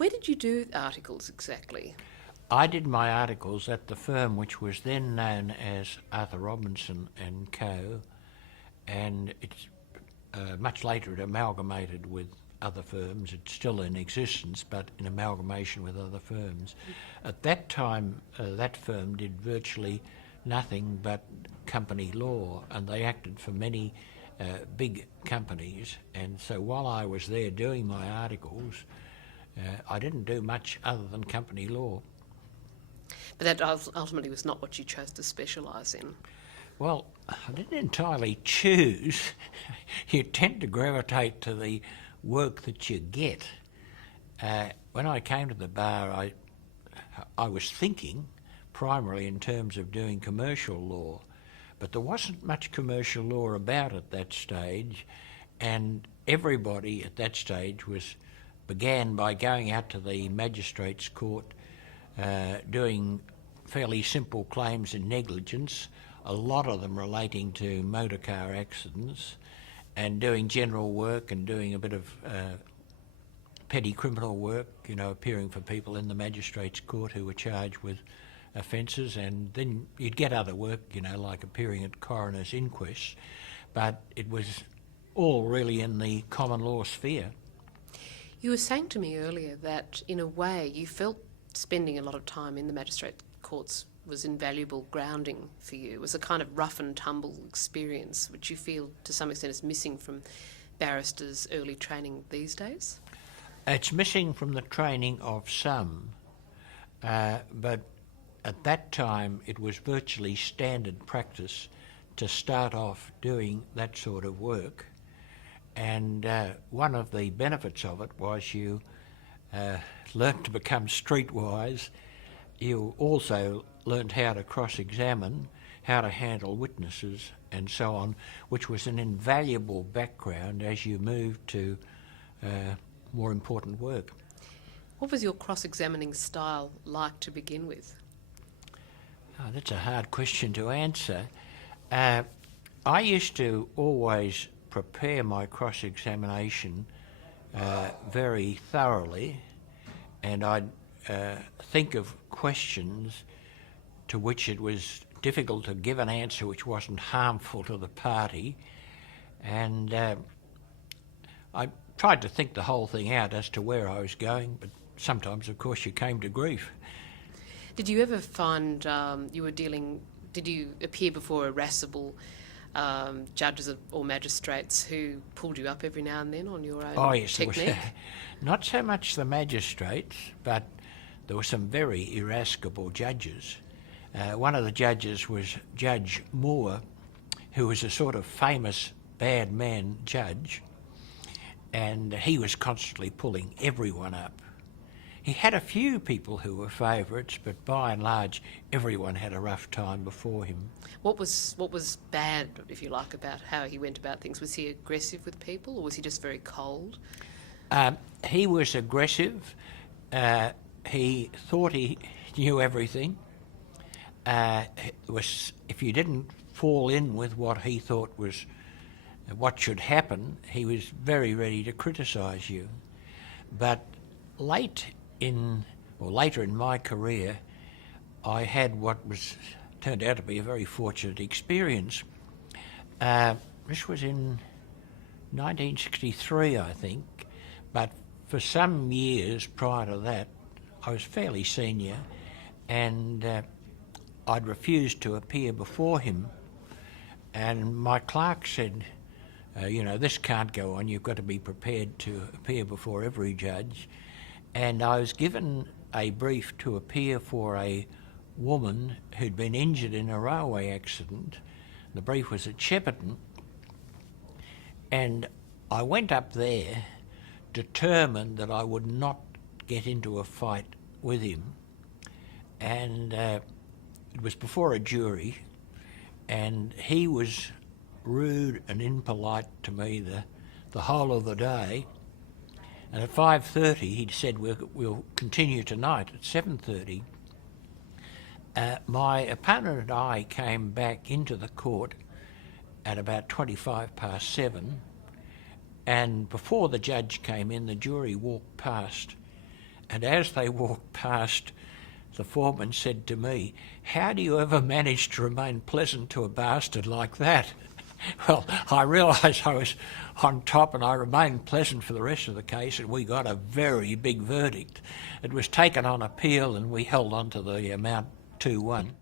Where did you do articles exactly? I did my articles at the firm which was then known as Arthur Robinson and Co, and it's much later it amalgamated with other firms. It's still in existence, but in amalgamation with other firms. At that time, that firm did virtually nothing but company law, and they acted for many big companies. And so while I was there doing my articles, I didn't do much other than company law. But that ultimately was not what you chose to specialise in. Well, I didn't entirely choose. You tend to gravitate to the work that you get. When I came to the bar, I was thinking primarily in terms of doing commercial law, but there wasn't much commercial law about at that stage, and everybody at that stage began by going out to the magistrates' court, doing fairly simple claims in negligence, a lot of them relating to motor car accidents, and doing general work and doing a bit of petty criminal work, appearing for people in the magistrates' court who were charged with offences, and then you'd get other work, like appearing at coroner's inquests, but it was all really in the common law sphere. You were saying to me earlier that, in a way, you felt spending a lot of time in the magistrate courts was invaluable grounding for you. It was a kind of rough and tumble experience, which you feel to some extent is missing from barristers' early training these days? It's missing from the training of some, but at that time it was virtually standard practice to start off doing that sort of work. And one of the benefits of it was you learnt to become streetwise. You also learnt how to cross-examine, how to handle witnesses and so on, which was an invaluable background as you moved to more important work. What was your cross-examining style like to begin with? Oh, that's a hard question to answer. I used to always prepare my cross-examination very thoroughly, and I'd think of questions to which it was difficult to give an answer which wasn't harmful to the party, and I tried to think the whole thing out as to where I was going, but sometimes, of course, you came to grief. Did you ever find did you appear before irascible judges or magistrates who pulled you up every now and then on your own technique? Not so much the magistrates, but there were some very irascible judges. One of the judges was Judge Moore, who was a sort of famous bad man judge, and he was constantly pulling everyone up. He had a few people who were favourites, but by and large, everyone had a rough time before him. What was bad, if you like, about how he went about things? Was he aggressive with people, or was he just very cold? He was aggressive. He thought he knew everything. If you didn't fall in with what he thought was what should happen, he was very ready to criticise you. But later in my career, I had what turned out to be a very fortunate experience. This was in 1963, I think, but for some years prior to that, I was fairly senior, and I'd refused to appear before him, and my clerk said, this can't go on, you've got to be prepared to appear before every judge. And I was given a brief to appear for a woman who'd been injured in a railway accident. The brief was at Shepparton, and I went up there determined that I would not get into a fight with him. And it was before a jury, and he was rude and impolite to me the whole of the day. And at 5:30 he'd said, we'll continue tonight at 7:30. My opponent and I came back into the court at about 7:25, and before the judge came in, the jury walked past, And as they walked past, the foreman said to me, "How do you ever manage to remain pleasant to a bastard like that?" Well, I realised I was on top, and I remained pleasant for the rest of the case, and we got a very big verdict. It was taken on appeal and we held on to the amount 2-1.